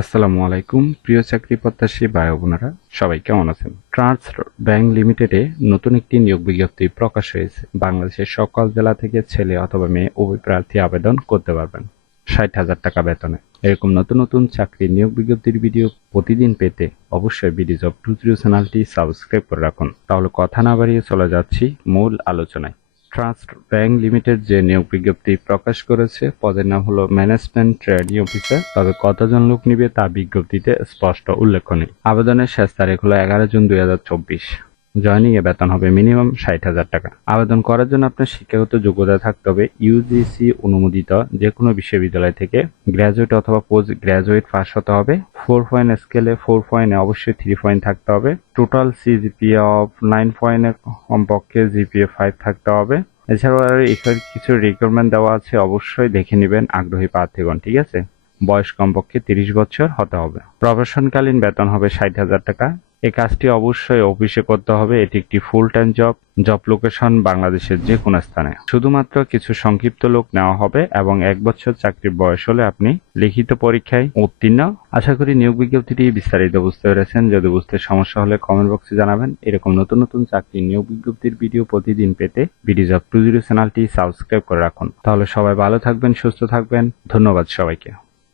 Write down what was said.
আসসালামু আলাইকুম, প্রিয় চাকরি প্রত্যাশী ভাই বোনেরা, সবাই কেমন আছেন? ট্রান্স ব্যাংক লিমিটেডে নতুন একটি নিয়োগ বিজ্ঞপ্তি প্রকাশ হয়েছে। বাংলাদেশের সকল জেলা থেকে ছেলে অথবা মেয়ে উভয় প্রার্থী আবেদন করতে পারবেন ষাট হাজার টাকা বেতনে। এরকম নতুন নতুন চাকরি নিয়োগ বিজ্ঞপ্তির ভিডিও প্রতিদিন পেতে অবশ্যই বিডি জব টু চ্যানেলটি সাবস্ক্রাইব করে রাখুন। তাহলে কথা না বাড়িয়ে চলে যাচ্ছি মূল আলোচনায়। ট্রাস্ট ব্যাংক লিমিটেড যে নিয়োগ বিজ্ঞপ্তি প্রকাশ করেছে, পদের নাম হলো ম্যানেজমেন্ট ট্রেডিং অফিসার তবে কতজন লোক নিবে তা বিজ্ঞপ্তিতে স্পষ্ট উল্লেখ নেই। আবেদনের শেষ তারিখ হলো এগারো জুন দুই হাজার চব্বিশ। হাজার চব্বিশ জয়নিং এ বেতন হবে মিনিমাম ষাট হাজার টাকা। আবেদন করার জন্য আপনার শিক্ষাগত যোগ্যতা থাকতে হবে ইউজিসি অনুমোদিত যে কোনো বিশ্ববিদ্যালয় থেকে। গ্র্যাজুয়েট অথবা পোস্ট গ্র্যাজুয়েট পাস হতে হবে। ফোর পয়েন্ট স্কেলে ফোর পয়েন্টে অবশ্যই থ্রি পয়েন্ট থাকতে হবে। টোটাল সিজিপিএ অফ নাইন পয়েন্টের কমপক্ষে জিপিএ ফাইভ থাকতে হবে। এছাড়াও আর এখানে কিছু রিকোয়ারমেন্ট দেওয়া আছে, অবশ্যই দেখে নেবেন আগ্রহী প্রার্থীগণ, ঠিক আছে? বয়স কমপক্ষে তিরিশ বছর হতে হবে। প্রফেশনকালীন বেতন হবে ষাট হাজার টাকা। এই কাজটি অবশ্যই অফিসে করতে হবে। এটি একটি full time job job location বাংলাদেশের যে কোনো স্থানে। শুধুমাত্র কিছু সংক্ষিপ্ত লোক নেওয়া হবে এবং এক বছর চাকরির বয়স হলে আপনি লিখিত পরীক্ষায় উত্তীর্ণ। আশা করি নিয়োগ বিজ্ঞপ্তিটি বিস্তারিত বুঝতে পেরেছেন। যদি বুঝতে সমস্যা হলে কমেন্ট বক্সে জানাবেন। এরকম নতুন নতুন চাকরি নিয়োগ বিজ্ঞপ্তির ভিডিও প্রতিদিন পেতে বিডি জব টু জিরো চ্যানেলটি সাবস্ক্রাইব করে রাখুন। তাহলে সবাই ভালো থাকবেন, সুস্থ থাকবেন। ধন্যবাদ সবাইকে।